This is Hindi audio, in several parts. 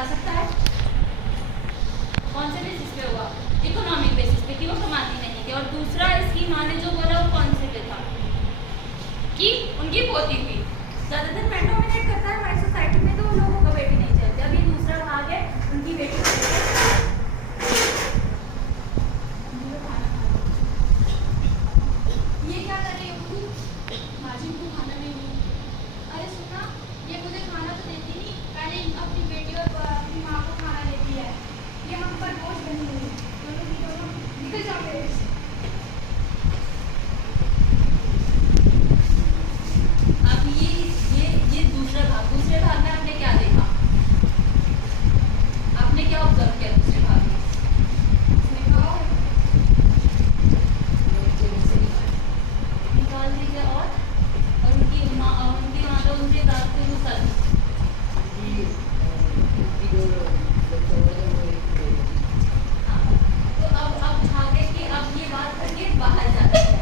बता सकता है? कौन से बेसिस पे हुआ? इकोनॉमिक बेसिस पे कि वो कमाती नहीं थी। और दूसरा इसकी माँ ने जो बोला वो कौन से पे था? कि उनकी पोती थी। ज़्यादातर मैन डोमिनेट करता है हमारी सोसाइटी में, तो लोगों को बेटी नहीं चाहिए। अब ये दूसरा भाग है, उनकी बेटी ये क्या कर रही हो? माजी को खाना नहीं दूँ। अरे सुना, ये मुझे खाना तो देती नहीं, पहले अपनी बेटी और अपनी माँ को खाना देती है। ये हम पर बोझ बनी हुई है। दोनों की दोनों निकल जाओ मेरे से। अब ये दूसरे भाग में आपने क्या देखा? आपने क्या ऑब्जर्व किया दूसरे भाग में? निकाल दीजिए। और उनकी माँ तो उनके दांत पे गुस्सा थी। हाँ, तो अब आगे की अब ये बात करके बाहर जाते हैं।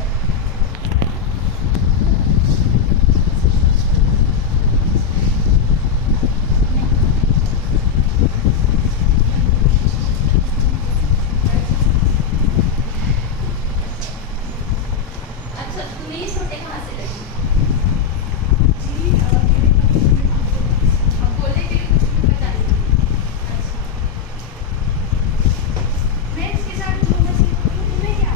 अच्छा, तुम्हें ये छोटे कहाँ से लगी? अब बोलने के लिए कुछ भी बता नहीं। अच्छा, मैं इसके साथ जो मसीह हूँ, तुम्हें क्या?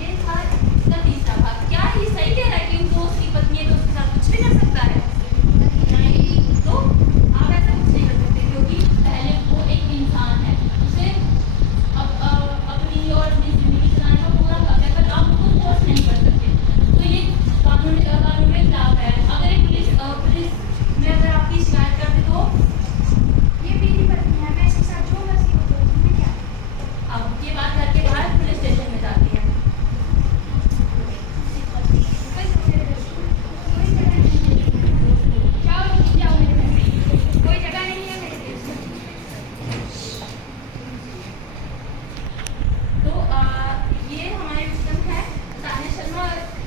ये था इसका तीसरा भाग। क्या ये सही कह रहा है कि वो उसकी पत्नी है तो उसके साथ कुछ भी कर सकता है? तो आप ऐसा कुछ नहीं कर सकते, क्योंकि पहले वो एक इंसान है, उसे अपनी और अपनी जिंदगी चलाने का पूरा हक है, पर आप उसको फोर्स नहीं कर सकते। तो ये कानून के खिलाफ है। अगर एक पुलिस में अगर आपकी शिकायत करते तो ये मेरी पत्नी है, मैं इसके साथ जो मसीह हूँ, तुम्हें क्या? अब ये बात करके बाहर पुलिस स्टेशन में जाती है। कोई जगह नहीं है मेरे देश में। तो ये हमारे विक्टिम है तान्या शर्मा।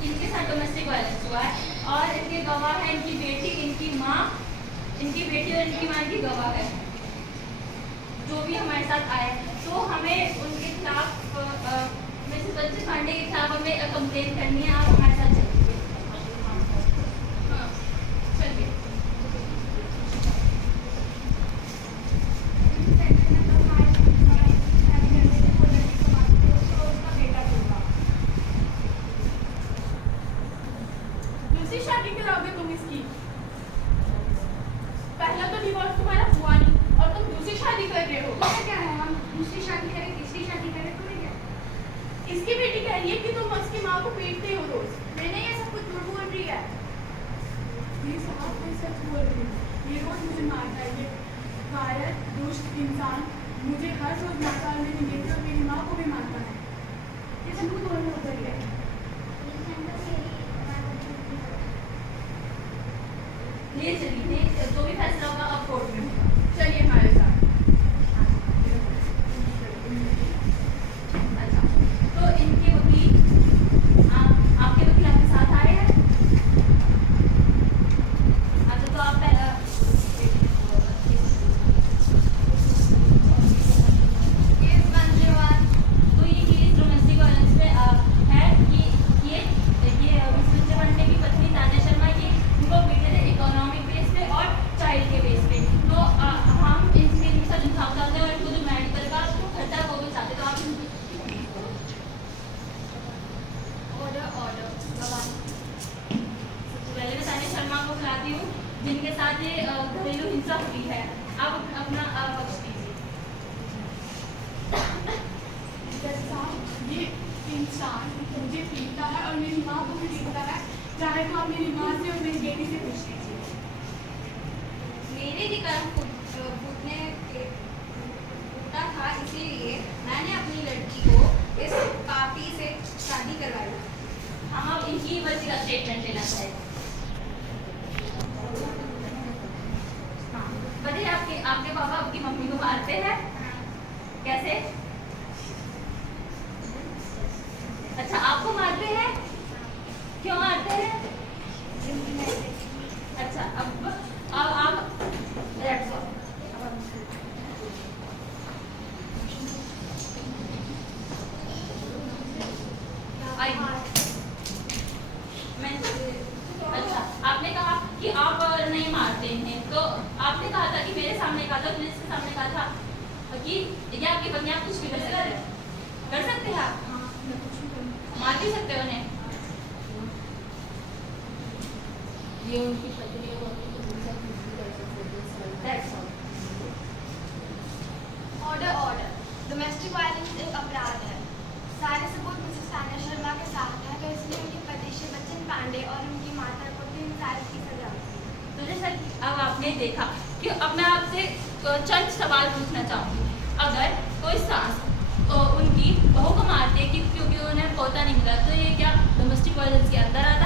इनके साथ डोमेस्टिक वायलेंस हुआ है और इनके गवाह है इनकी बेटी, इनकी माँ, इनकी बेटी और इनकी माँ की गवाह है जो भी हमारे साथ आए। तो हमें उनके खिलाफ मिसेस बच्चन पांडे के खिलाफ हमें कंप्लेन करनी है। आप हमारे साथ चलिए। हाँ, चलिए। दूसरी शादी कराओगे तुम इसकी? पहला तो डिवोर्स तुम्हारा हुआ नहीं और तुम दूसरी शादी कर रहे हो। तुम्हें क्या है? हम दूसरी शादी करें, तीसरी शादी करें, तुम्हें क्या? इसकी बेटी कह रही है कि तुम उसकी माँ को पीटते हो रोज। मैंने ये सब कुछ झूठ बोल रही है। ये साहब कोई सच बोल रही है। ये रोज मुझे मारता है। ये गायक दुष्ट इंसान मुझे हर रोज मारता है और मेरी बेटी और मेरी माँ को भी मारता है। ये झूठ बोलने उतर है। ले चलिए, जो भी फैसला होगा अब कोर्ट में होगा। चलिए हमारे साथ। अच्छा, तो इनके वकील आपके वकील आपके साथ आए हैं? अच्छा, तो आप पहला केस 101। तो ये केस डोमेस्टिक वायलेंस पे है कि ये मिस पांडे की पत्नी तान्या शर्मा ये इनको पीटे थे इकोनॉमिक बेस पे और चाइल्ड के बेस पे। तो हम इनके साथ इंसाफ चाहते हैं और इनको जो मेडिकल का खर्चा वो भी चाहते हैं। तो आप ऑर्डर गवाह। सबसे पहले मैं तान्या शर्मा को बुलाती हूँ जिनके साथ ये घरेलू हिंसा हुई है। आप अपना पक्ष दीजिए। जज साहब, ये इंसान मुझे पीटता है और मेरी माँ को भी पीटता है। चाहे तो आप मेरी माँ से और मेरी बेटी से पूछ लीजिए। मेरे भी कर्म फूटने फूटा था, इसीलिए मैंने अपनी लड़की को इस पापी से शादी करवाई। हम अब इनकी मर्जी का स्टेटमेंट लेना चाहेंगे। हाँ, बताइए आपके पापा आपकी मम्मी को मारते हैं? कैसे? अच्छा, आपको मारते हैं? क्यों मारते हैं? अच्छा, अब आप उसने इसके सामने कहा था कि ये आपकी पत्नी, आप कुछ भी कर सकते हैं, कर सकते हैं आप, हाँ मैं कुछ भी करूँ। मार भी सकते हो उन्हें। ये उनकी पत्नी है, वो अपनी पत्नी के साथ कुछ भी कर सकते हैं। That's all. Order domestic violence एक अपराध है। सारे सबूत मिसेस तान्या शर्मा के साथ हैं, तो इसलिए उनके पति श्री बच्चन पांडे और उनकी माता को 3 साल की सजा होगी। तो जैसा कि अब आपने देखा कि अब मैं आपसे चंद सवाल पूछना चाहूँगी। अगर कोई सास उनकी बहू को मारती है कि क्योंकि उन्हें पोता नहीं मिला, तो ये क्या डोमेस्टिक वायलेंस के अंदर आता